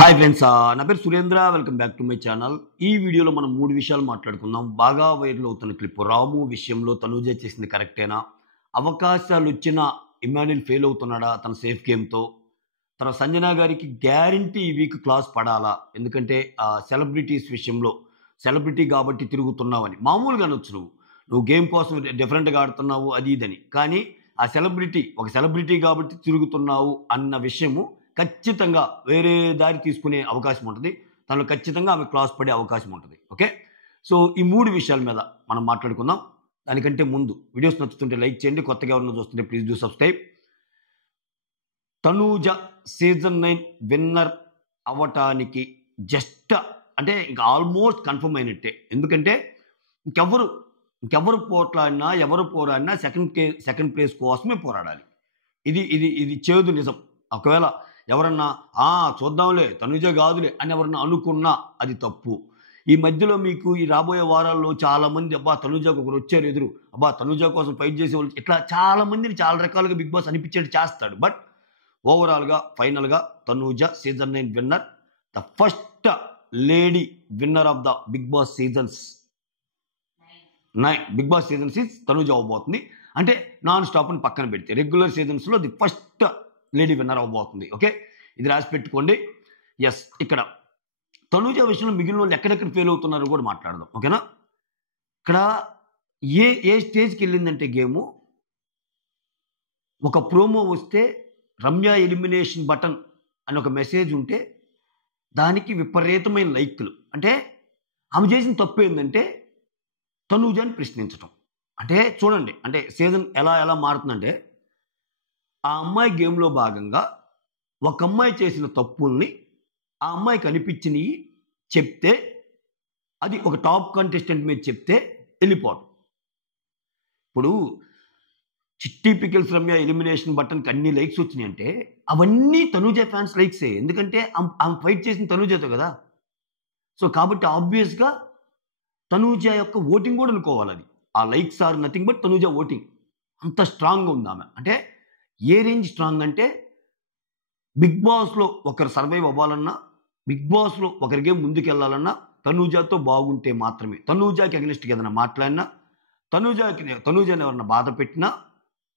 Hi friends, నా పేరు Surendra. Welcome back to my channel. ఈ వీడియోలో మనం 3 విషయాలు మాట్లాడుకుందాం. బాగా వైరల్ అవుతున్న క్లిప్ రాము విషయంలో తనూజ చేసింది కరెక్టేనా? అవకాశాలు వచ్చినా ఇమాన్యుల్ ఫెయిల్ అవుతున్నాడా తన సేఫ్ గేమ్‌తో? తర్వాత సంజన గారికి గ్యారంటీ ఈ వీక్ క్లాస్ పడాలా? ఎందుకంటే సెలబ్రిటీస్ విషయంలో సెలబ్రిటీ కాబట్టి తిరుగుతున్నావని మామూలుగా అనొచ్చు నువ్వు గేమ్ కోసం డిఫరెంట్‌గా ఆడుతున్నావు అది ఇదని. కానీ ఆ ఒక సెలబ్రిటీ కాబట్టి తిరుగుతున్నావు అన్న విషయము ఖచ్చితంగా వేరే దారి తీసుకునే అవకాశం ఉంటది. తనలో ఖచ్చితంగా ఆమె క్లాస్ పడే అవకాశం ఉంటది. ఓకే. సో, ఈ 3 విషయాల మీద మనం మాట్లాడుకుందాం. దానికంటే ముందు వీడియోస్ నచ్చుతుంటే లైక్ చేయండి. కొత్తగా ఎవరైనా చూస్తుంటే please do subscribe. Tanuja season 9 winner అవ్వటానికి జస్ట్ అంటే ఇంక ఆల్మోస్ట్ కన్ఫర్మ్ అయినట్టే. ఎందుకంటే ఇంకెవ్వరు ఇంకెవ్వరు పోట్లాడినా, ఎవరు పోరాడినా సెకండ్ ప్లేస్ కోసమే పోరాడాలి. ఇది ఇది ఇది చేదు నిజం. ఒకవేళ ఎవరన్నా చూద్దాంలే తనుజ కాదులే అని ఎవరన్నా అనుకున్నా అది తప్పు. ఈ మధ్యలో మీకు ఈ రాబోయే వారాల్లో చాలామంది తనుజకు ఒకరు వచ్చారు ఎదురు, తనుజ కోసం ఫైట్ చేసేవాళ్ళు ఇట్లా చాలా మందిని చాలా రకాలుగా బిగ్ బాస్ అనిపించేట్టు చేస్తాడు. బట్ ఓవరాల్‌గా ఫైనల్‌గా Tanuja season 9 winner, the first lady winner of the Bigg Boss seasons 9 Bigg Boss seasons is Tanuja అవ్వబోతుంది. అంటే నాన్ స్టాప్ అని పక్కన పెడితే రెగ్యులర్ సీజన్స్‌లో ది ఫస్ట్ లేడీ విన్నర్ అవ్వబోతుంది. ఓకే, ఇది రాసి పెట్టుకోండి. ఎస్, ఇక్కడ తనూజ విషయంలో మిగిలిన వాళ్ళు ఎక్కడెక్కడ ఫెయిల్ అవుతున్నారో కూడా మాట్లాడదాం. ఓకేనా? ఇక్కడ ఏ స్టేజ్కి వెళ్ళిందంటే గేము, ఒక ప్రోమో వస్తే రమ్య ఎలిమినేషన్ బటన్ అని ఒక మెసేజ్ ఉంటే దానికి విపరీతమైన లైక్లు. అంటే ఆమె చేసిన తప్పు ఏంటంటే తనూజని ప్రశ్నించటం. అంటే చూడండి, అంటే సీజన్ ఎలా మారుతుందంటే ఆ అమ్మాయి గేమ్లో భాగంగా ఒక అమ్మాయి చేసిన తప్పుల్ని ఆ అమ్మాయికి అనిపించినవి చెప్తే, అది ఒక టాప్ కంటెస్టెంట్ మీద చెప్తే వెళ్ళిపోవడం. ఇప్పుడు చిట్టి పికిల్స్ రమ్య ఎలిమినేషన్ బటన్కి అన్ని లైక్స్ వచ్చినాయంటే అవన్నీ తనూజ ఫ్యాన్స్ లైక్సే. ఎందుకంటే ఆమె ఫైట్ చేసిన తనూజతో కదా. సో కాబట్టి ఆబ్వియస్గా తనూజ యొక్క ఓటింగ్ కూడా అనుకోవాలి. అది ఆ likes are nothing but Tanuja voting అంత స్ట్రాంగ్గా ఉంది ఆమె. అంటే ఏ రేంజ్ స్ట్రాంగ్ అంటే బిగ్ బాస్లో ఒకరు సర్వైవ్ అవ్వాలన్నా, బిగ్ బాస్లో ఒకరికే ముందుకెళ్ళాలన్నా తనూజతో బాగుంటే మాత్రమే. తనూజకి అగెనిస్ట్గా ఏదైనా మాట్లాడినా, తనూజని ఎవరన్నా బాధ పెట్టినా,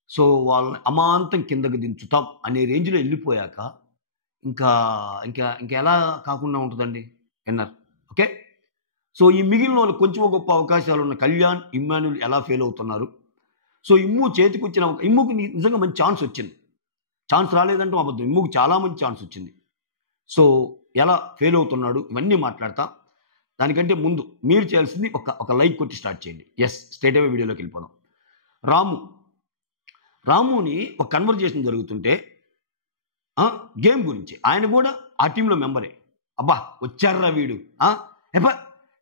సో వాళ్ళని అమాంతం కిందకి దించుతాం అనే రేంజ్లో వెళ్ళిపోయాక ఇంకా ఇంకా ఇంకా ఎలా కాకుండా ఉంటుందండి విన్నర్. ఓకే. సో ఈ మిగిలిన వాళ్ళు కొంచెం గొప్ప అవకాశాలు ఉన్న కళ్యాణ్, ఇమ్మాన్యుల్ ఎలా ఫెయిల్ అవుతున్నారు. సో ఇమ్ము చేతికి వచ్చిన ఇమ్ముకి నిజంగా మంచి ఛాన్స్ వచ్చింది. ఛాన్స్ రాలేదంటే అబద్ధం. ఇమ్ముకి చాలా మంచి ఛాన్స్ వచ్చింది. సో ఎలా ఫెయిల్ అవుతున్నాడు ఇవన్నీ మాట్లాడతా. దానికంటే ముందు మీరు చేయాల్సింది ఒక లైక్ కొట్టి స్టార్ట్ చేయండి. ఎస్, స్ట్రైట్ అవే వీడియోలోకి వెళ్ళిపోదాం. రాముని ఒక కన్వర్జేషన్ జరుగుతుంటే గేమ్ గురించి ఆయన కూడా ఆ టీంలో మెంబరే. వచ్చారా వీడు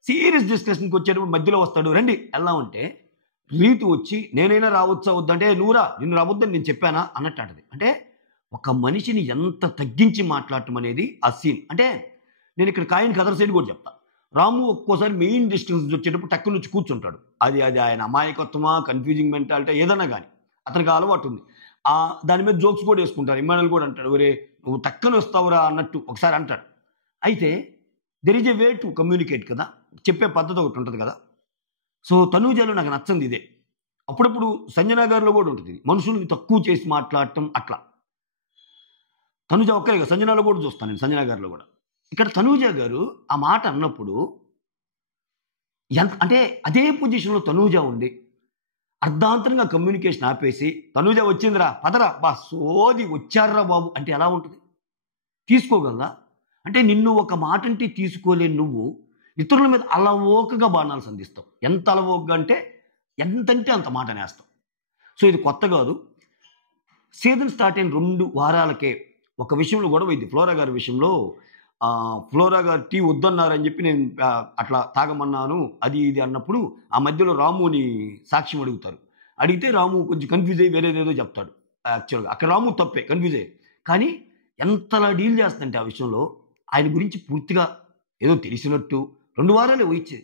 సీరియస్ డిస్కషన్కి వచ్చేటప్పుడు మధ్యలో వస్తాడు, రండి వెళ్దామంటే రీతు వచ్చి నేనైనా రావచ్చా వద్దంటే నిన్ను రావద్దని నేను చెప్పానా అన్నట్టు అంటది. అంటే ఒక మనిషిని ఎంత తగ్గించి మాట్లాడటం అనేది ఆ సీన్. అంటే నేను ఇక్కడ కాయిన్కి అదర్ సైడ్ కూడా చెప్తా. రాము ఒక్కోసారి మెయిన్ డిస్టెన్స్ వచ్చేటప్పుడు టక్కున వచ్చి కూర్చుంటాడు. అది ఆయన అమాయకత్వమా, కన్ఫ్యూజింగ్ మెంటాలిటీ ఏదన్నా కానీ అతనికి అలవాటు ఉంది. దాని మీద జోక్స్ కూడా వేసుకుంటారు. ఇమ్మాన్యుల్ కూడా అంటాడు, ఒరే నువ్వు టక్కున వస్తావురా అన్నట్టు ఒకసారి అంటాడు. అయితే there is a way to communicate కదా, చెప్పే పద్ధతి ఒకటి ఉంటుంది కదా. సో తనూజలో నాకు నచ్చంది ఇదే. అప్పుడప్పుడు సంజన గారిలో కూడా ఉంటుంది మనుషుల్ని తక్కువ చేసి మాట్లాడటం. అట్లా తనూజ ఒక్కరే కదా, సంజనలో కూడా చూస్తాను నేను, సంజన గారిలో కూడా. ఇక్కడ తనూజ గారు ఆ మాట అన్నప్పుడు అంటే అదే పొజిషన్లో తనూజ ఉండి అర్ధాంతరంగా కమ్యూనికేషన్ ఆపేసి తనూజ వచ్చిందిరా పదరా సోది వచ్చారా బాబు అంటే ఎలా ఉంటుంది? తీసుకోగలరా? అంటే నిన్ను ఒక మాట అంటే తీసుకోలేని నువ్వు ఇతరుల మీద అలవోకగా బాణాలు సంధిస్తావు. ఎంత అలవోకగా అంటే ఎంతంటే అంత మాట నేస్తావు. సో ఇది కొత్త కాదు. సీజన్ స్టార్ట్ అయిన 2 వారాలకే ఒక విషయంలో గొడవ అయింది. ఫ్లోరా గారి విషయంలో ఫ్లోరా గారు టీ వద్దన్నారని చెప్పి నేను అట్లా తాగమన్నాను అది ఇది అన్నప్పుడు ఆ మధ్యలో రాముని సాక్ష్యం అడుగుతారు. అడిగితే రాము కొంచెం కన్ఫ్యూజ్ అయ్యి వేరేదేదో చెప్తాడు. యాక్చువల్గా అక్కడ రాము తప్పే, కన్ఫ్యూజ్ అయ్యి. కానీ ఎంతలా డీల్ చేస్తుందంటే ఆ విషయంలో ఆయన గురించి పూర్తిగా ఏదో తెలిసినట్టు 2 వారాలే వచ్చి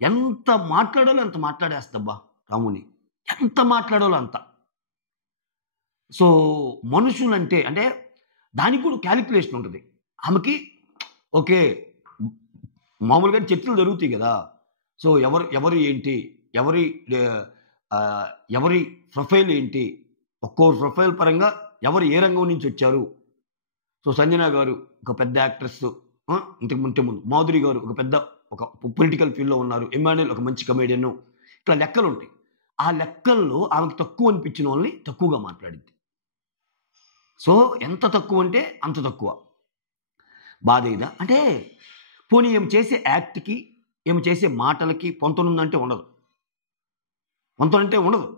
ఎంత మాట్లాడాలో అంత మాట్లాడేస్తబ్బా రాముని, ఎంత మాట్లాడాలో అంత. సో మనుషులంటే అంటే దానికి కూడా క్యాలిక్యులేషన్ ఉంటుంది. ఆమెకి ఓకే, మామూలుగా చర్చలు జరుగుతాయి కదా. సో ఎవరు ఏంటి, ఎవరి ఆ, ఎవరి ప్రొఫైల్ ఏంటి, ఒక్కో ప్రొఫైల్ పరంగా ఎవరు ఏ రంగం నుంచి వచ్చారు. సో సంజన గారు ఒక పెద్ద యాక్ట్రెస్, ఇంతకు ముందు మాధురి గారు ఒక పొలిటికల్ ఫీల్డ్లో ఉన్నారు, ఇమాన్యుల్ ఒక మంచి కమేడియన్. ఇట్లా లెక్కలు ఉంటాయి. ఆ లెక్కల్లో ఆమెకు తక్కువ అనిపించిన వాళ్ళని తక్కువగా మాట్లాడింది. సో ఎంత తక్కువ అంటే అంత తక్కువ. బాధ ఇదా అంటే, పోనీ ఏమి చేసే యాక్ట్కి, ఏమి చేసే మాటలకి పొంతనుందంటే ఉండదు. పొంతనంటే ఉండదు.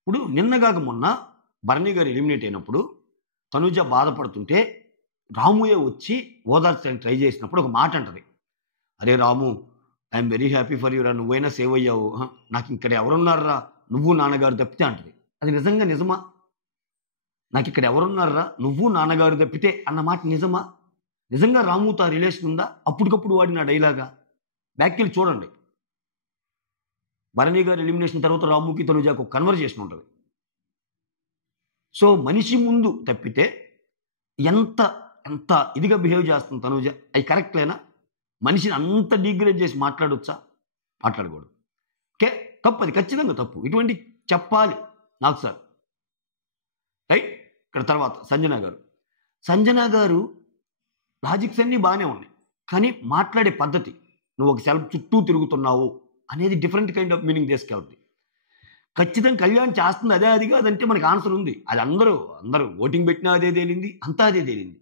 ఇప్పుడు నిన్నగాక మొన్న భరణి గారు ఎలిమినేట్ అయినప్పుడు తనుజ బాధపడుతుంటే రాముయే వచ్చి ఓదార్చడానికి ట్రై చేసినప్పుడు ఒక మాట అంటది, అరే Ramu, I'm very happy for you రా, నువ్వైనా సేవ్ అయ్యావు, నాకు ఇక్కడ ఎవరున్నారా, నువ్వు నాన్నగారు తప్పితే అంటది. అది నిజంగా నిజమా? నాకు ఇక్కడ ఎవరున్నారా, నువ్వు నాన్నగారు తప్పితే అన్న మాట నిజమా? నిజంగా రాముతో ఆ రిలేషన్ ఉందా? అప్పటికప్పుడు వాడిన డైలాగా? బ్యాక్కి చూడండి. భరణి గారు ఎలిమినేషన్ తర్వాత రాముకి తనుజాకు ఒక కన్వర్జేషన్ ఉంటుంది. సో మనిషి ముందు తప్పితే ఎంత ఎంత ఇదిగా బిహేవ్ చేస్తుంది తనుజ, అవి కరెక్ట్లేనా? మనిషిని అంత డిగ్రేడ్ చేసి మాట్లాడొచ్చా? మాట్లాడకూడదు. ఓకే, తప్పు, అది ఖచ్చితంగా తప్పు. ఇటువంటి చెప్పాలి నాకు సార్, రైట్. ఇక్కడ తర్వాత సంజన గారు లాజిక్స్ అన్నీ బాగానే ఉన్నాయి, కానీ మాట్లాడే పద్ధతి, నువ్వు ఒక సెల్ఫ్ చుట్టూ తిరుగుతున్నావు అనేది డిఫరెంట్ కైండ్ ఆఫ్ మీనింగ్ తీసుకెళ్తుంది. ఖచ్చితంగా కళ్యాణ్ చేస్తుంది అది కాదంటే మనకి ఆన్సర్ ఉంది. అది అందరూ ఓటింగ్ పెట్టినా అదే తేలింది, అంతా అదే తేలింది.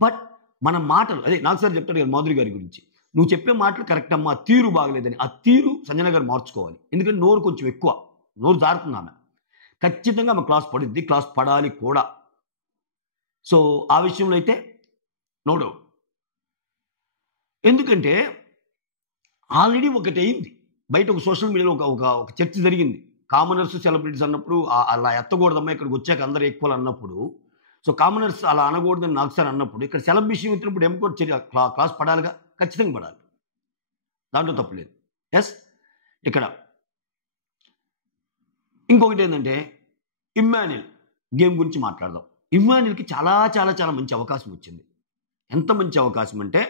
బట్ మన మాటలు, అదే నాకు సార్ చెప్తాడు కదా మాధురి గారి గురించి, నువ్వు చెప్పే మాటలు కరెక్ట్ అమ్మా, తీరు బాగలేదని. ఆ తీరు సంజన గారు మార్చుకోవాలి. ఎందుకంటే నోరు కొంచెం ఎక్కువ, నోరు జారుతుంది ఆమె. ఖచ్చితంగా ఆమె క్లాస్ పడుద్ది, క్లాస్ పడాలి కూడా. సో ఆ విషయంలో అయితే నో డౌట్. ఎందుకంటే ఆల్రెడీ ఒకటి అయింది బయట, ఒక సోషల్ మీడియాలో ఒక చర్చ జరిగింది. కామనర్స్ సెలబ్రిటీస్ అన్నప్పుడు అలా ఎత్తకూడదమ్మా, ఇక్కడికి వచ్చాక అందరూ ఈక్వల్ అన్నప్పుడు, సో కామనర్స్ అలా అనకూడదని నాకు సార్ అన్నప్పుడు, ఇక్కడ సెలబ్ విషయం వచ్చినప్పుడు ఎంకోటి చర్య క్లాస్ పడాలిగా, ఖచ్చితంగా పడాలి, దాంట్లో తప్పులేదు. ఎస్. ఇక్కడ ఇంకొకటి ఏంటంటే ఇమ్మాన్యుల్ గేమ్ గురించి మాట్లాడదాం. ఇమ్మాన్యుల్కి చాలా చాలా చాలా మంచి అవకాశం వచ్చింది. ఎంత మంచి అవకాశం అంటే,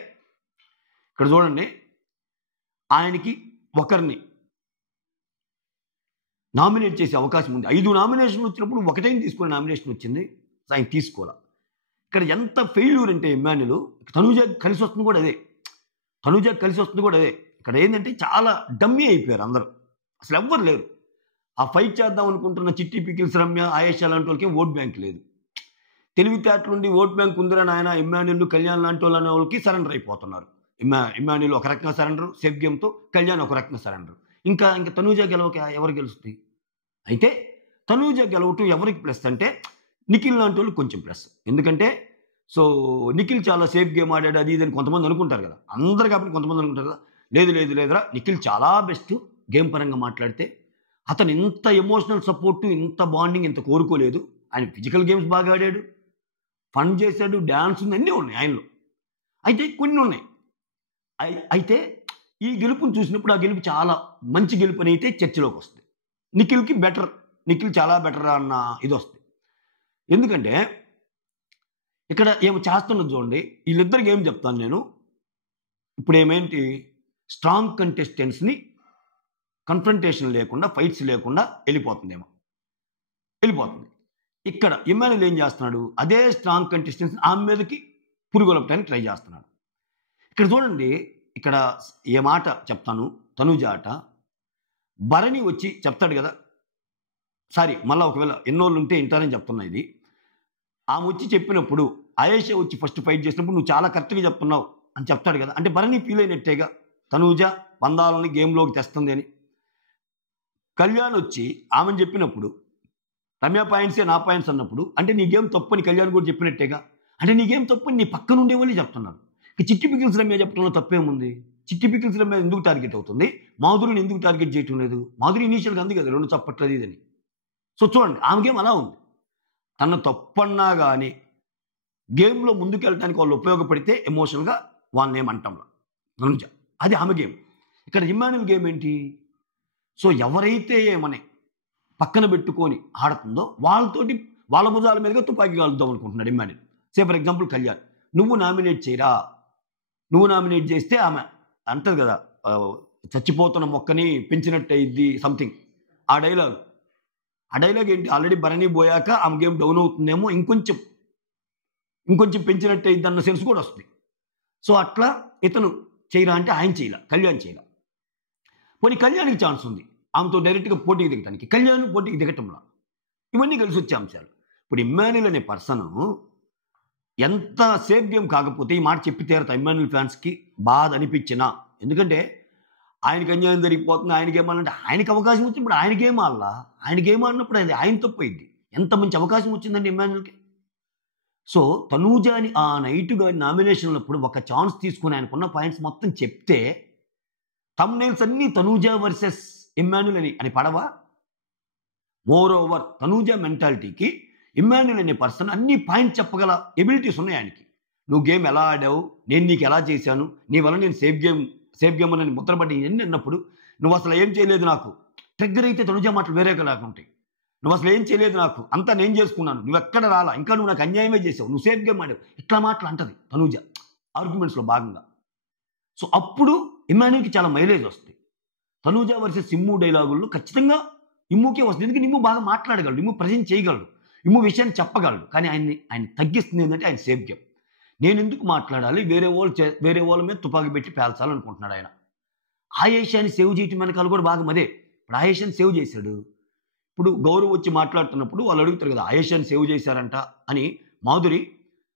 ఇక్కడ చూడండి, ఆయనకి ఒకరిని నామినేట్ చేసే అవకాశం ఉంది. 5 నామినేషన్లు వచ్చినప్పుడు ఒకటే తీసుకునే నామినేషన్ వచ్చింది, ఆయన తీసుకోవాలి. ఇక్కడ ఎంత ఫెయిల్యూర్ అంటే ఇమ్మాన్యుల్, తనుజ కలిసి వస్తుంది కూడా అదే. ఇక్కడ ఏంటంటే చాలా డమ్మీ అయిపోయారు అందరూ, అసలు ఎవ్వరు లేరు. ఆ ఫైట్ చేద్దాం అనుకుంటున్న చిట్టి పికిల్స్, రమ్య, ఆయేషా లాంటి వాళ్ళకి ఓట్ బ్యాంక్ లేదు. తెలివితేటలుండి ఓట్ బ్యాంక్ ఉందిరా నాయన, ఇమ్మాన్యుల్, కళ్యాణ్ లాంటి వాళ్ళు అనే వాళ్ళకి సరెండర్ అయిపోతున్నారు. ఇమ్మాన్యుల్ ఒక రకంగా సరెండర్ సేఫ్ గేమ్తో, కళ్యాణ్ ఒక రకంగా సరెండర్. ఇంకా తనూజ గెలవక ఎవరు గెలుస్తుంది? అయితే తనూజ గెలవటం ఎవరికి ప్లస్ అంటే నిఖిల్ లాంటి వాళ్ళు కొంచెం ప్లస్. ఎందుకంటే సో నిఖిల్ చాలా సేఫ్ గేమ్ ఆడాడు అది ఇదని కొంతమంది అనుకుంటారు కదా, అందరు కాబట్టి కొంతమంది అనుకుంటారు కదా. లేదురా, నిఖిల్ చాలా బెస్ట్ గేమ్ పరంగా మాట్లాడితే. అతను ఇంత ఎమోషనల్ సపోర్టు, ఇంత బాండింగ్ ఇంత కోరుకోలేదు. ఆయన ఫిజికల్ గేమ్స్ బాగా ఆడాడు, ఫన్ చేశాడు, డ్యాన్స్ ఉంది, అన్నీ ఉన్నాయి ఆయనలో. అయితే కొన్ని ఉన్నాయి. అయితే ఈ గెలుపుని చూసినప్పుడు ఆ గెలుపు చాలా మంచి గెలుపు అని అయితే చర్చలోకి వస్తుంది. నిఖిల్ చాలా బెటర్ అన్న ఇది వస్తుంది. ఎందుకంటే ఇక్కడ ఏమో చేస్తున్నది చూడండి, వీళ్ళిద్దరికి ఏం చెప్తాను నేను ఇప్పుడు, ఏమేంటి స్ట్రాంగ్ కంటెస్టెంట్స్ని కన్ఫ్రంటేషన్ లేకుండా, ఫైట్స్ లేకుండా వెళ్ళిపోతుంది. ఇక్కడ ఇమ్మాన్యుల్ ఏం చేస్తున్నాడు, అదే స్ట్రాంగ్ కంటెస్టెంట్స్ ఆమె మీదకి పురుగొలపడానికి ట్రై చేస్తున్నాడు. ఇక్కడ చూడండి, ఇక్కడ ఏ మాట చెప్తాను, తనుజ ఆట భరణి వచ్చి చెప్తాడు కదా, సారీ మళ్ళీ ఒకవేళ ఎన్నోళ్ళు ఉంటే వింటారని చెప్తున్నా ఇది. ఆమె వచ్చి చెప్పినప్పుడు ఆయేషా వచ్చి ఫస్ట్ ఫైట్ చేసినప్పుడు నువ్వు చాలా కరెక్ట్గా చెప్తున్నావు అని చెప్తాడు కదా, అంటే భరణి ఫీల్ అయినట్టేగా తనుజ బంధాలని గేమ్లోకి తెస్తుంది అని. కళ్యాణ్ వచ్చి ఆమెను చెప్పినప్పుడు రమ్య పాయింట్సే నా పాయింట్స్ అన్నప్పుడు, అంటే నీ గేమ్ తప్పని కళ్యాణ్ కూడా చెప్పినట్టేగా. అంటే నీ గేమ్ తప్పని నీ పక్కన ఉండే వాళ్ళు చెప్తున్నారు. చిట్టి పికిల్స్ రమ్య చెప్పడంలో తప్పేముంది? చిట్టి పికిల్స్ రమ్య ఎందుకు టార్గెట్ అవుతుంది, మాధురిని ఎందుకు టార్గెట్ చేయటం లేదు? మాధురి ఇనీషియల్గా అంది కదా 2 చప్పట్లది ఇదని. సో చూడండి, ఆమె గేమ్ అలా ఉంది. తన తప్పన్నా కానీ గేమ్లో ముందుకెళ్ళడానికి వాళ్ళు ఉపయోగపడితే ఎమోషనల్గా వాళ్ళని ఏమంటాంలా తనుజ, అది ఆమె గేమ్. ఇక్కడ ఇమ్మాన్యుల్ గేమ్ ఏంటి, సో ఎవరైతే ఏమని పక్కన పెట్టుకొని ఆడుతుందో వాళ్ళతోటి, వాళ్ళ భుజాల మీదుగా తుపాకీ కాలుద్దాం అనుకుంటున్నాడు Emmanuel. Say for example Kalyan, నువ్వు నామినేట్ చేయరా, నువ్వు నామినేట్ చేస్తే ఆమె అంటది కదా, చచ్చిపోతున్న మొక్కని పెంచినట్టు అయింది సంథింగ్. ఆ డైలాగ్ ఏంటి, ఆల్రెడీ భరణి పోయాక ఆమె గేమ్ డౌన్ అవుతుందేమో, ఇంకొంచెం పెంచినట్టు అయింది అన్న సెన్స్ కూడా వస్తుంది. సో అట్లా ఇతను చేయరా అంటే ఆయన చేయలే, కళ్యాణ్ చేయలే. పోనీ కళ్యాణ్కి ఛాన్స్ ఉంది ఆమెతో డైరెక్ట్గా పోటీకి దిగటానికి, కళ్యాణ్ పోటీకి దిగటంలా. ఇవన్నీ కలిసి వచ్చే అంశాలు. ఇప్పుడు ఇమ్మాన్యుల్ అనే పర్సన్ ఎంత సేఫ్ గేమ్ కాకపోతే, ఈ మాట చెప్పి తీరతా ఇమ్మాన్యుల్ ఫ్యాన్స్కి బాధ అనిపించినా, ఎందుకంటే ఆయనకి అన్యాయం జరిగిపోతుంది, ఆయన గేమ్ ఆడాలంటే ఆయనకి అవకాశం వచ్చినప్పుడు ఆయన గేమ్ ఆడినప్పుడు అది ఆయన తప్పైంది. ఎంత మంచి అవకాశం వచ్చిందండి ఇమ్మాన్యుల్కి. సో తనూజాని ఆ నైట్గా నామినేషన్లప్పుడు ఒక ఛాన్స్ తీసుకుని ఆయనకున్న పాయింట్స్ మొత్తం చెప్తే థంబ్నెయిల్స్ అన్నీ తనూజా వర్సెస్ ఇమ్మాన్యుల్ అని పడవా? మోర్ ఓవర్ తనూజా మెంటాలిటీకి ఇమ్మాన్యుల్ అనే పర్సన్ అన్ని పాయింట్స్ చెప్పగల ఎబిలిటీస్ ఉన్నాయి ఆయనకి. నువ్వు గేమ్ ఎలా ఆడావు, నేను నీకు ఎలా చేశాను, నీ వల్ల నేను సేఫ్ గేమ్ అని ముద్రపడి ఎన్ని అన్నప్పుడు, నువ్వు అసలు ఏం చేయలేదు నాకు ట్రిగ్గర్ అయితే తనుజా మాటలు వేరేగా లేకుంటాయి. నువ్వు అసలు ఏం చేయలేదు నాకు, అంతా నేను చేసుకున్నాను, నువ్వు ఎక్కడ రాలా, ఇంకా నువ్వు నాకు అన్యాయమే చేసావు, నువ్వు సేఫ్ గేమ్ ఆడావు, ఇట్లా మాటలు అంటది తనుజ ఆర్గ్యుమెంట్స్లో భాగంగా. సో అప్పుడు ఇమ్మాన్యుల్కి చాలా మైలేజ్ వస్తుంది. తనూజా వర్సెస్ ఇమ్ము డైలాగుల్లో ఖచ్చితంగా ఇమ్ముకే వస్తుంది, ఎందుకంటే ఇమ్ము బాగా మాట్లాడగలడు, ఇమ్ము ప్రజెంట్ చేయగలడు, ఇమ్ము విషయాన్ని చెప్పగలడు. కానీ ఆయన తగ్గిస్తుంది ఏంటంటే ఆయన సేఫ్ గేమ్. నేను ఎందుకు మాట్లాడాలి, వేరే వాళ్ళ మీద తుపాకీ పెట్టి పేల్చాలనుకుంటున్నాడు ఆయన. ఆయేషాని సేవ్ చేయటం వెనకాల కూడా భాగం అదే. ఇప్పుడు ఆయేషాని సేవ్ చేశాడు. ఇప్పుడు గౌరవ్ వచ్చి మాట్లాడుతున్నప్పుడు వాళ్ళు అడుగుతారు కదా, ఆయేషాని సేవ్ చేశారంట అని, మాధురి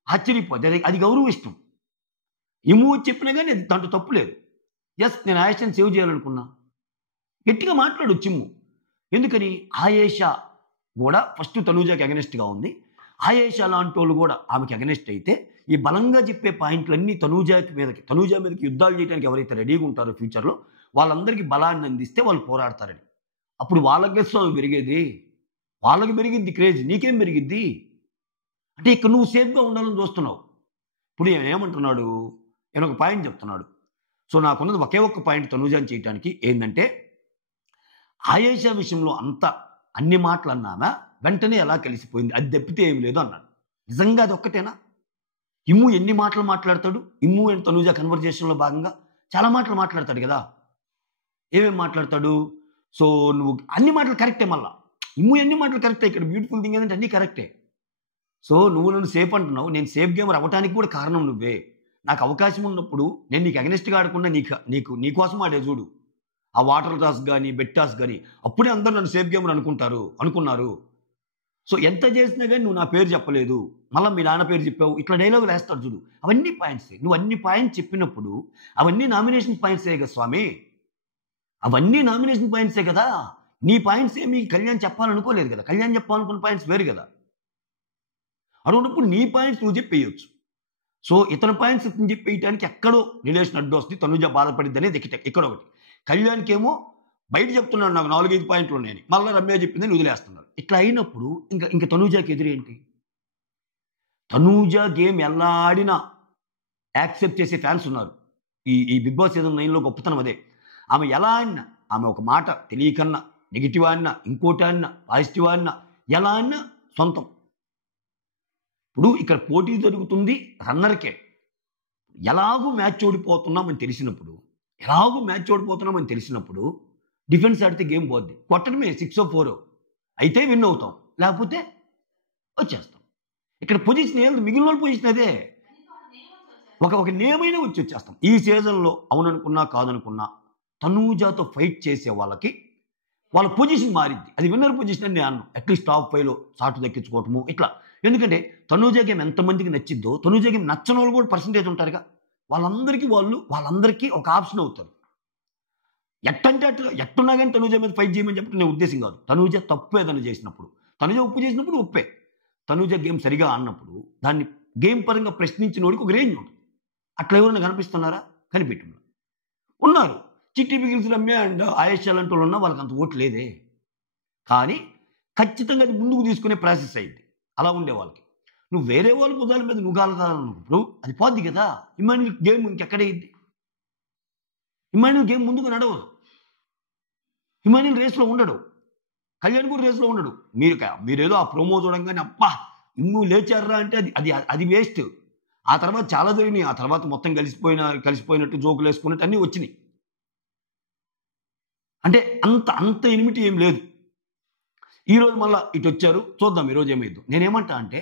ఆశ్చర్యపోతే అది గౌరవ్ ఇష్టం. ఇమ్ము చెప్పినా కానీ అది దాంట్లో తప్పు లేదు. ఎస్, నేను ఆయేషాని సేవ్ చేయాలనుకున్నా, గట్టిగా మాట్లాడొచ్చు ఇమ్ము. ఎందుకని ఆయేషా కూడా ఫస్ట్ తనూజాకి అగెనెస్ట్గా ఉంది. ఆయేషా లాంటి వాళ్ళు కూడా ఆమెకి అగెనెస్ట్ అయితే ఈ బలంగా చెప్పే పాయింట్లన్నీ తనూజా మీదకి యుద్ధాలు చేయడానికి ఎవరైతే రెడీగా ఉంటారో ఫ్యూచర్లో వాళ్ళందరికీ బలాన్ని అందిస్తే వాళ్ళు పోరాడతారని. అప్పుడు వాళ్ళకి స్వామి పెరిగేది, వాళ్ళకి పెరిగిద్ది క్రేజ్, నీకేం పెరిగిద్ది అంటే ఇక్కడ నువ్వు సేఫ్గా ఉండాలని చూస్తున్నావు. ఇప్పుడు ఏమంటున్నాడు, నేను ఒక పాయింట్ చెప్తున్నాడు. సో నాకున్నది ఒకే ఒక్క పాయింట్ తనూజాని చేయడానికి, ఏంటంటే ఆయేషా విషయంలో అన్ని మాటలు అన్నామా వెంటనే ఎలా కలిసిపోయింది, అది తప్పితే ఏమి లేదు అన్నాడు. నిజంగా అది ఒక్కటేనా? ఇమ్ము ఎన్ని మాటలు మాట్లాడతాడు, ఇమ్ము అండ్ తనూజా కన్వర్జేషన్లో భాగంగా చాలా మాటలు మాట్లాడతాడు కదా. ఏమేమి మాట్లాడతాడు? సో నువ్వు అన్ని మాటలు కరెక్టే, మళ్ళా ఇమ్ము ఎన్ని మాటలు కరెక్టే. ఇక్కడ బ్యూటిఫుల్ థింగ్ ఏంటంటే అన్నీ కరెక్టే. సో నువ్వు నన్ను సేఫ్ అంటున్నావు, నేను సేఫ్ గేమర్ అవ్వటానికి కూడా కారణం నువ్వే. నాకు అవకాశం ఉన్నప్పుడు నేను నీకు అగెనెస్ట్గా ఆడకుండా నీకోసం ఆడే చూడు, ఆ వాటర్ టాస్ కానీ బెట్ టాస్ కానీ, అప్పుడే అందరూ నన్ను సేఫ్ గేమర్ అనుకున్నారు. సో ఎంత చేసినా కానీ నువ్వు నా పేరు చెప్పలేదు, మళ్ళీ మీ నాన్న పేరు చెప్పావు, ఇట్లా డైలాగులు వేస్తాడు చూడు. అవన్నీ పాయింట్సే. నువ్వు అన్ని పాయింట్స్ చెప్పినప్పుడు అవన్నీ నామినేషన్ పాయింట్సే కదా స్వామి, అవన్నీ నామినేషన్ పాయింట్సే కదా. నీ పాయింట్స్ ఏమి కళ్యాణ్ చెప్పాలనుకోలేదు కదా, కళ్యాణ్ చెప్పాలనుకున్న పాయింట్స్ వేరు కదా. అటువంటిప్పుడు నీ పాయింట్స్ నువ్వు చెప్పేయచ్చు. సో ఇతని పాయింట్స్ ఇతను చెప్పేయటానికి ఎక్కడో రిలేషన్ అడ్డు వస్తుంది, తనుజ బాధపడిద్ది అనేది ఇక్కడ ఒకటి. కళ్యాణ్కి ఏమో బయట చెప్తున్నాడు నాకు 4-5 పాయింట్లు ఉన్నాయని, మళ్ళీ రమ్య చెప్పిందని వదిలేస్తున్నారు. ఇట్లా అయినప్పుడు ఇంకా తనూజాకి ఎదురేంటి? తనూజా గేమ్ ఎలా ఆడినా యాక్సెప్ట్ చేసే ఫ్యాన్స్ ఉన్నారు. ఈ బిగ్ బాస్ సీజన్ 9లో గొప్పతనం అదే. ఆమె ఎలా ఆడినా, ఆమె ఒక మాట తెలియకన్నా, నెగిటివ్ ఆడినా, ఇంకోటి ఆడినా, పాజిటివ్ ఆడినా, ఎలా ఆడినా సొంతం. ఇప్పుడు ఇక్కడ పోటీ జరుగుతుంది రన్నర్కే. ఎలాగూ మ్యాచ్ ఓడిపోతున్నామని తెలిసినప్పుడు డిఫెన్స్ ఆడితే గేమ్ పోద్ది, కొట్టడమే 6 or 4 అయితే విన్ అవుతాం, లేకపోతే వచ్చేస్తాం. ఇక్కడ పొజిషన్ ఏది, మిగిలిన వాళ్ళ పొజిషన్ అదే, ఒక నేమైనా వచ్చేస్తాం. ఈ సీజన్లో అవుననుకున్నా కాదనుకున్నా తనూజాతో ఫైట్ చేసే వాళ్ళకి వాళ్ళ పొజిషన్ మారిద్ది. అది విన్నర్ పొజిషన్ అని నేను అన్నాను. అట్లీస్ట్ టాప్ 5లో చాటు దక్కించుకోవటము ఇట్లా. ఎందుకంటే తనూజా గేమ్ ఎంతమందికి నచ్చిద్దో, తనూజా గేమ్ నచ్చని వాళ్ళు కూడా పర్సంటేజ్ ఉంటారుగా, వాళ్ళందరికీ ఒక ఆప్షన్ అవుతారు. ఎట్టున్నా కానీ తనూజా మీద ఫైట్ చేయమని చెప్పడం నేను ఉద్దేశం కాదు. తనూజా తప్పు ఏదైనా చేసినప్పుడు, తనూజా ఉప్పు చేసినప్పుడు ఉప్పే. తనూజా గేమ్ సరిగా ఆడినప్పుడు దాన్ని గేమ్ పరంగా ప్రశ్నించిన వాడికి ఒక రేంజ్ ఉంటుంది. అట్లా ఎవరైనా కనిపిస్తున్నారా? కనిపెట్టున్నారు, ఉన్నారు. చిట్టి బిగిల్స్ రమ్య అండ్ ఆయేషా లాంటి వాళ్ళు ఉన్నా వాళ్ళకి అంత ఓటు లేదే. కానీ ఖచ్చితంగా అది ముందుకు తీసుకునే ప్రాసెస్ అయింది అలా ఉండే వాళ్ళకి. నువ్వు వేరే వాళ్ళ బుధాల మీద నువ్వు కాలదాలన్నప్పుడు అది పోద్ది కదా. ఇమ్మాన్యుల్ గేమ్ ఇంకెక్కడైద్ది? ఇమ్మాన్యుల్ గేమ్ ముందుకు నడవదు. ఇమ్మాన్యుల్ రేస్లో ఉండడు, కళ్యాణ్ కూడా రేస్లో ఉండడు. మీరేదో ఆ ప్రోమో చూడంగానే అబ్బా ఇమ్ము లేచారా అంటే అది వేస్ట్. ఆ తర్వాత చాలా జరిగినాయి. ఆ తర్వాత మొత్తం కలిసిపోయినట్టు జోకులు వేసుకున్నట్టు అన్నీ వచ్చినాయి. అంటే అంత ఎనిమిటీ ఏం లేదు. ఈరోజు మళ్ళా ఇటొచ్చారు. చూద్దాం ఈరోజు ఏమైద్దో. నేనేమంటా అంటే,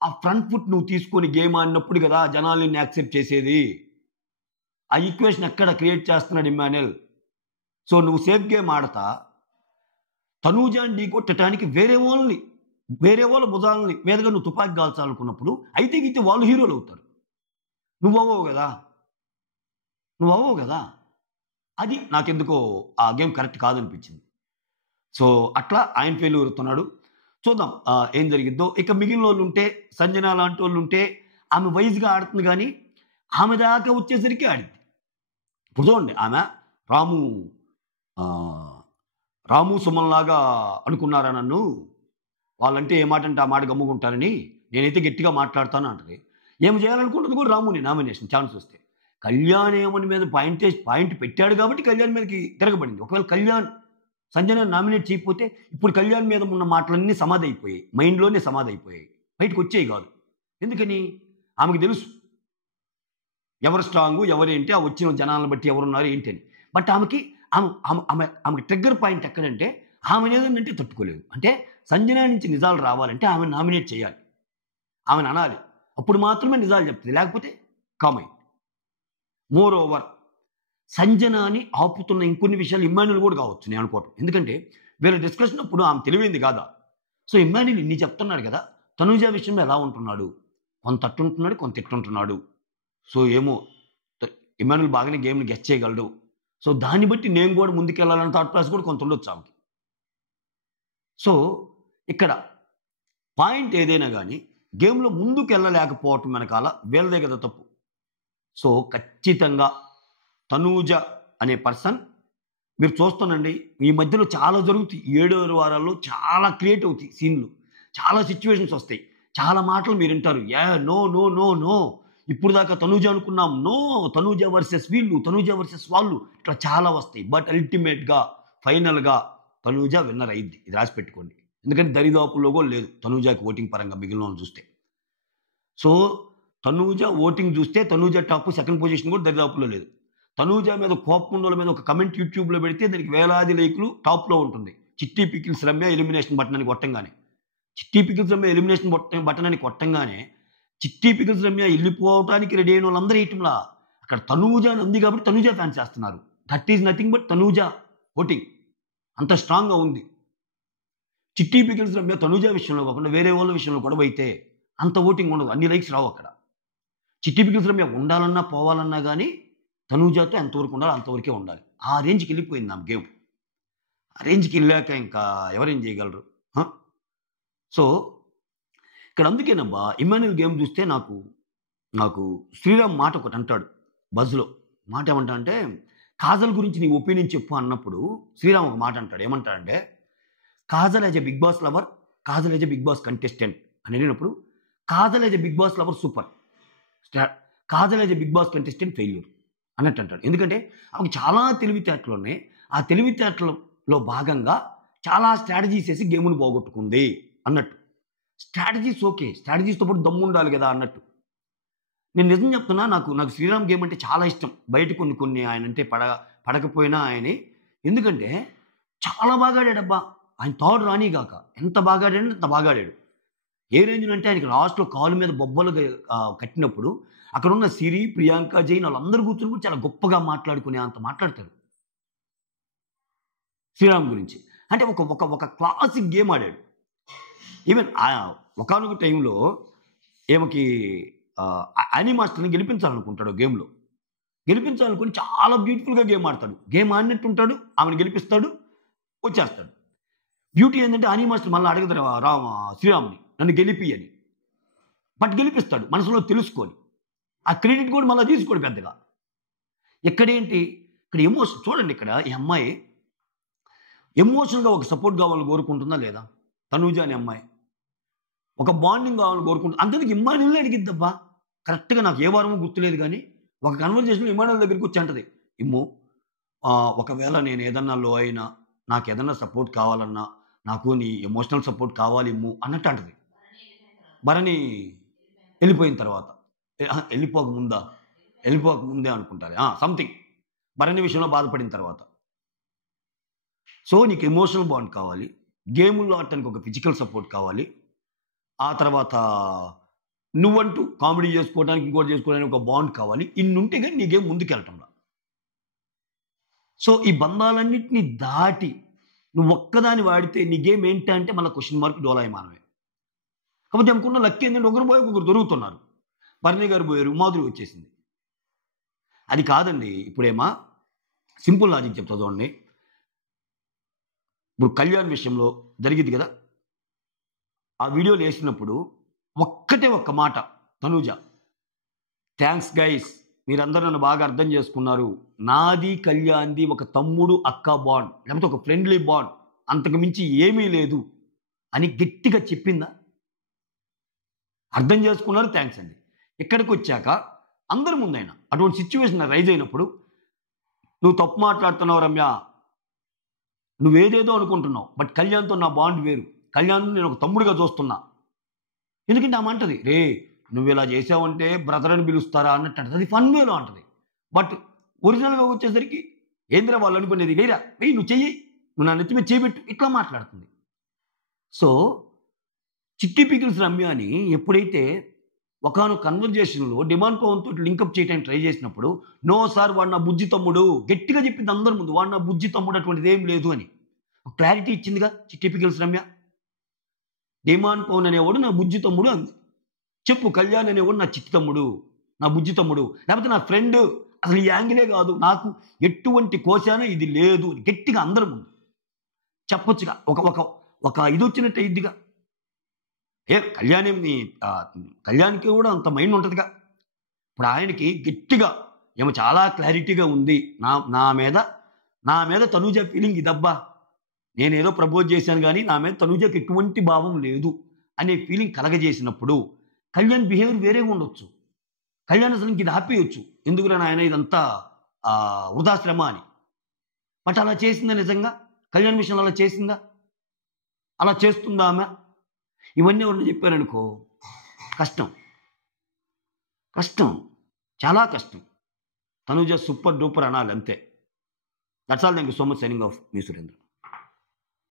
ఆ ఫ్రంట్ ఫుట్ నువ్వు తీసుకొని గేమ్ ఆడినప్పుడు కదా జనాలు నిన్ను యాక్సెప్ట్ చేసేది. ఆ ఈక్వేషన్ ఎక్కడ క్రియేట్ చేస్తున్నాడు ఇమ్మాన్యుయల్. సో నువ్వు సేఫ్ గేమ్ ఆడతా తనూజాని ఢీకొట్టడానికి వేరే వాళ్ళ భుజాలని మీదగా నువ్వు తుపాకీ కాల్చాలనుకున్నప్పుడు అయితే గీతే వాళ్ళు హీరోలు అవుతారు. నువ్వు అవ్వవు కదా. అది నాకెందుకో ఆ గేమ్ కరెక్ట్ కాదనిపించింది. సో అట్లా ఆయన ఫెయిల్యూర్ అవుతున్నాడు. చూద్దాం ఏం జరిగిద్దో. ఇక మిగిలిన వాళ్ళు ఉంటే, సంజన లాంటి వాళ్ళు ఉంటే ఆమె వైజ్గా ఆడుతుంది కానీ ఆమె దాకా వచ్చేసరికి ఆడిద్ది. ఇప్పుడు చూడండి, ఆమె రాము సుమన్ లాగా అనుకున్నారా నన్ను, వాళ్ళంటే ఏ మాట అంటే ఆ మాట గమ్ముకుంటారని, నేనైతే గట్టిగా మాట్లాడతాను అంటది. ఏమి చేయాలనుకుంటుంది కూడా రాముని నామినేషన్ ఛాన్స్ వస్తే. కళ్యాణ్ ఏమని మీద పాయింట్ పెట్టాడు కాబట్టి కళ్యాణ్ మీదకి తిరగబడింది. ఒకవేళ కళ్యాణ్ సంజన నామినేట్ చేయకపోతే ఇప్పుడు కళ్యాణ్ మీద ఉన్న మాటలన్నీ సమాధి అయిపోయాయి, మైండ్లోనే సమాధి అయిపోయాయి, బయటకు వచ్చేవి కాదు. ఎందుకని? ఆమెకు తెలుసు ఎవరు స్ట్రాంగు ఎవరేంటి, ఆ వచ్చిన జనాలను బట్టి ఎవరున్నారు ఏంటి అని. బట్ ఆమెకి ట్రిగ్గర్ పాయింట్ ఎక్కడంటే, ఆమె ఏదంటే తట్టుకోలేదు. అంటే సంజన నుంచి నిజాలు రావాలంటే ఆమె నామినేట్ చేయాలి, ఆమెను అనాలి, అప్పుడు మాత్రమే నిజాలు చెప్తుంది, లేకపోతే కామెంట్. మోర్ ఓవర్ సంజనాని ఆపుతున్న ఇంకొన్ని విషయాలు ఇమ్మాన్యుయల్ కూడా కావచ్చు నేను అనుకోవటం. ఎందుకంటే వీళ్ళ డిస్కషన్ అప్పుడు ఆమె తెలివైంది కాదా. సో ఇమ్మాన్యుయల్ ఇన్ని చెప్తున్నాడు కదా, తనూజ విషయంలో ఎలా ఉంటున్నాడు, కొంత అట్టుంటున్నాడు కొంత ఇట్టుంటున్నాడు. సో ఏమో ఇమ్మాన్యుయల్ బాగానే గేమ్ని గెస్ చేయగలడు. సో దాన్ని బట్టి నేను కూడా ముందుకెళ్ళాలన్న థాట్ ప్రాసెస్ కూడా కొంత ఉండొచ్చు ఆమెకి. సో ఇక్కడ పాయింట్ ఏదైనా కానీ గేమ్లో ముందుకు వెళ్ళలేకపోవటం వెనకాల వీళ్ళదే కదా తప్పు. సో ఖచ్చితంగా తనూజ అనే పర్సన్ మీరు చూస్తానండి, ఈ మధ్యలో చాలా జరుగుతాయి. 7 వారాల్లో చాలా క్రియేట్ అవుతాయి సీన్లు, చాలా సిచ్యువేషన్స్ వస్తాయి, చాలా మాటలు మీరు వింటారు. నో నో నో నో, ఇప్పుడు దాకా తనూజ అనుకున్నాం, నో తనూజ వర్సెస్ వీళ్ళు, తనూజ వర్సెస్ వాళ్ళు, ఇట్లా చాలా వస్తాయి. బట్ అల్టిమేట్గా ఫైనల్గా తనూజ విన్నర్ అయింది, ఇది రాసి పెట్టుకోండి. ఎందుకంటే దరిదాపుల్లో కూడా లేదు తనూజకి ఓటింగ్ పరంగా మిగిలిన వాళ్ళు చూస్తే. సో తనూజ ఓటింగ్ చూస్తే తనూజ టాప్, సెకండ్ పొజిషన్ కూడా దరిదాపుల్లో లేదు. తనూజ మీద కోపం ఉన్న మీద ఒక కమెంట్ యూట్యూబ్లో పెడితే దానికి వేలాది లైకులు, టాప్లో ఉంటుంది. చిట్టి పికిల్స్ రమ్య ఎలిమినేషన్ బటన్ అని కొట్టంగానే, చిట్టి పికిల్స్ రమ్య ఎలిమినేషన్ బటన్ అని కొట్టంగానే చిట్టి పికిల్స్ రమ్య వెళ్ళిపోవడానికి రెడీ అయిన వాళ్ళందరూ వేయటంలా అక్కడ తనూజ అని ఉంది కాబట్టి తనూజ ఫ్యాన్స్ చేస్తున్నారు. That is nothing but Tanuja voting అంత స్ట్రాంగ్గా ఉంది. చిట్టి పికిల్స్ రమ్య తనూజ విషయంలో కాకుండా వేరే వాళ్ళ విషయంలో గొడవ అయితే అంత ఓటింగ్ ఉండదు, అన్ని లైక్స్ రావు అక్కడ. చిట్టి పికిల్స్ రమ్య ఉండాలన్నా పోవాలన్నా కానీ తనూజతో ఎంతవరకు ఉండాలి అంతవరకే ఉండాలి. ఆ రేంజ్కి వెళ్ళిపోయింది ఆమె గేమ్. ఆ రేంజ్కి వెళ్ళాక ఇంకా ఎవరేం చేయగలరు. సో ఇక్కడ అందుకేనబ్బా ఇమ్మాన్యుయల్ గేమ్ చూస్తే నాకు శ్రీరామ్ మాట ఒకటి అంటాడు బజ్లో. మాట ఏమంటా అంటే, కాజల్ గురించి నీ ఒపీనియన్ చెప్పు అన్నప్పుడు శ్రీరామ్ ఒక మాట అంటాడు. ఏమంటాడంటే, Kajal as a Big Boss lover, Kajal as a Big Boss contestant అని వెళ్ళినప్పుడు, Kajal as a Big Boss lover super, Kajal as a Big Boss contestant failure అన్నట్టు అంటాడు. ఎందుకంటే ఆమెకు చాలా తెలివితేటలు ఉన్నాయి. ఆ తెలివితేటలలో భాగంగా చాలా స్ట్రాటజీస్ వేసి గేమ్ను పోగొట్టుకుంది అన్నట్టు. స్ట్రాటజీస్ ఓకే, స్ట్రాటజీస్తో పాటు దమ్ము ఉండాలి కదా అన్నట్టు. నేను నిజం చెప్తున్నా, నాకు శ్రీరామ్ గేమ్ అంటే చాలా ఇష్టం. బయట కొన్ని ఆయన అంటే పడకపోయినా ఆయనే, ఎందుకంటే చాలా బాగా ఆడాడబ్బా. ఆయన థర్డ్ రానిగాక ఎంత బాగా ఆడాడు, అంత బాగా ఆడాడు. ఏ రేంజ్ అంటే ఆయనకి లాస్ట్లో కాలు మీద బొబ్బలు కట్టినప్పుడు అక్కడ ఉన్న సిరి, ప్రియాంక, జైన్ వాళ్ళందరూ కూర్చొని కూడా చాలా గొప్పగా మాట్లాడుకునే అంత మాట్లాడతారు శ్రీరామ్ గురించి. అంటే ఒక క్లాసిక్ గేమ్ ఆడాడు. ఈవెన్ ఒకనొక టైంలో ఏమకి యానీ మాస్టర్ని గెలిపించాలనుకుంటాడు గేమ్లో. గెలిపించాలనుకుని చాలా బ్యూటిఫుల్గా గేమ్ ఆడతాడు. గేమ్ ఆడినట్టు ఉంటాడు, ఆమెను గెలిపిస్తాడు, వచ్చేస్తాడు. బ్యూటీ ఏంటంటే యానీ మాస్టర్ మళ్ళీ అడుగుతారు శ్రీరామ్ని నన్ను గెలిపి అని. బట్ గెలిపిస్తాడు మనసులో తెలుసుకొని. ఆ క్రెడిట్ కూడా మళ్ళీ తీసుకోడు పెద్దగా. ఇక్కడ ఎమోషన్ చూడండి. ఇక్కడ ఈ అమ్మాయి ఎమోషనల్గా ఒక సపోర్ట్ కావాలని కోరుకుంటుందా లేదా? తనూజ అనే అమ్మాయి ఒక బాండింగ్ కావాలని కోరుకుంటుంది. అంతేందుకు ఇమ్మాన్యుయల్ అడిగిద్దబ్బా. కరెక్ట్గా నాకు ఏ వారమో గుర్తులేదు కానీ ఒక కన్వర్జేషన్లో ఇమ్మాన్యుయల్ దగ్గరికి వచ్చి అంటది, ఇమ్ము ఒకవేళ నేను ఏదన్నా లో అయినా, నాకు ఏదన్నా సపోర్ట్ కావాలన్నా, నాకు నీ ఎమోషనల్ సపోర్ట్ కావాలి ఇమ్ము అన్నట్టు అంటది. భరణి వెళ్ళిపోయిన తర్వాత వెళ్ళిపోక ముందే అనుకుంటారు సంథింగ్ భరణి విషయంలో బాధపడిన తర్వాత. సో నీకు ఎమోషనల్ బాండ్ కావాలి, గేముల్లో ఆడటానికి ఒక ఫిజికల్ సపోర్ట్ కావాలి, ఆ తర్వాత నువ్వంటూ కామెడీ చేసుకోవడానికి ఇంకోటి చేసుకోవడానికి ఒక బాండ్ కావాలి. ఇన్నుంటే కానీ నీ గేమ్ ముందుకెళ్ళటంలా. సో ఈ బంధాలన్నింటినీ దాటి నువ్వు ఒక్కదాన్ని వాడితే నీ గేమ్ ఏంటంటే మళ్ళీ క్వశ్చన్ మార్క్ డోలాయమానమే. కాబట్టి అనుకున్న లక్ ఏంటంటే ఒకరు పోయి ఒకరు దొరుకుతున్నారు. భరణి గారు పోయారు, మాధురి వచ్చేసింది. అది కాదండి. ఇప్పుడేమా సింపుల్ లాజిక్ చెప్తా చూడండి. ఇప్పుడు కళ్యాణ్ విషయంలో జరిగింది కదా, ఆ వీడియోలు వేసినప్పుడు ఒక్కటే ఒక్క మాట తనూజ, థ్యాంక్స్ గైస్, మీరందరూ నన్ను బాగా అర్థం చేసుకున్నారు, నాది కళ్యాణ్ది ఒక తమ్ముడు అక్క బాండ్, లేకపోతే ఒక ఫ్రెండ్లీ బాండ్, అంతకు మించి ఏమీ లేదు అని గట్టిగా చెప్పిందా? అర్థం చేసుకున్నారు, థ్యాంక్స్ అండి. ఇక్కడికి వచ్చాక అందరి ముందైనా అటువంటి సిచ్యువేషన్ రైజ్ అయినప్పుడు నువ్వు తప్పు మాట్లాడుతున్నావు రమ్య, నువ్వేదేదో అనుకుంటున్నావు, బట్ కళ్యాణ్తో నా బాండ్ వేరు, కళ్యాణ్ నేను ఒక తమ్ముడిగా చూస్తున్నా. ఎందుకంటే ఆమె అంటది, రే నువ్వు ఇలా చేసావంటే బ్రదర్ అని పిలుస్తారా అన్నట్టు అంటది. అది ఫన్ వేలో అంటది. బట్ ఒరిజినల్గా వచ్చేసరికి ఏంద్రా వాళ్ళు అనుకునేది, లేరా వెయ్యి నువ్వు చెయ్యి, నువ్వు నా నెత్తి మీద చేయబెట్టు, ఇట్లా మాట్లాడుతుంది. సో చిట్టి పికిల్స్ రమ్య అని ఎప్పుడైతే ఒకనొక కన్వర్జేషన్లో డిమాండ్ పవన్తో లింకప్ చేయడానికి ట్రై చేసినప్పుడు, నో సార్ వాడు నా బుజ్జి తమ్ముడు, గట్టిగా చెప్పింది అందరి ముందు, వాడు నా బుజ్జి తమ్ముడు అటువంటిది ఏం లేదు అని ఒక క్లారిటీ ఇచ్చిందిగా చిట్టి పికిల్స్ రమ్య. డిమాండ్ పవన్ అనేవాడు నా బుజ్జి తమ్ముడు అంది. చెప్పు కళ్యాణ్ అనేవాడు నా చిట్టి తమ్ముడు, నా బుజ్జి తమ్ముడు, లేకపోతే నా ఫ్రెండ్, అసలు ఈ యాంగిలే కాదు, నాకు ఎటువంటి కోశానో ఇది లేదు అని గట్టిగా అందరి ముందు చెప్పొచ్చుగా. ఒక ఒక ఒక ఇది వచ్చినట్టు ఇదిగా. కళ్యాణ్కి కూడా అంత మైండ్ ఉంటుందిగా. ఇప్పుడు ఆయనకి గట్టిగా ఏమో చాలా క్లారిటీగా ఉంది, నా మీద తనూజ ఫీలింగ్ ఇదబ్బా, నేనేదో ప్రపోజ్ చేశాను కానీ నా మీద తనూజకి ఎటువంటి భావం లేదు అనే ఫీలింగ్ కలగజేసినప్పుడు కళ్యాణ్ బిహేవియర్ వేరేగా ఉండొచ్చు. కళ్యాణ్ అసలు ఇది ఆపేయచ్చు, ఎందుకురా ఆయన ఇదంతా వృధాశ్రమ అని. బట్ అలా చేసిందా నిజంగా? కళ్యాణ్ విషయంలో అలా చేసిందా? అలా చేస్తుందా ఆమె? ఇవన్నీ ఎవరిని చెప్పారనుకో కష్టం, చాలా కష్టం. తనూజ సూపర్ డూపర్ అనాలి అంతే. That's all. Thank you so much. Signing off, me Surendra.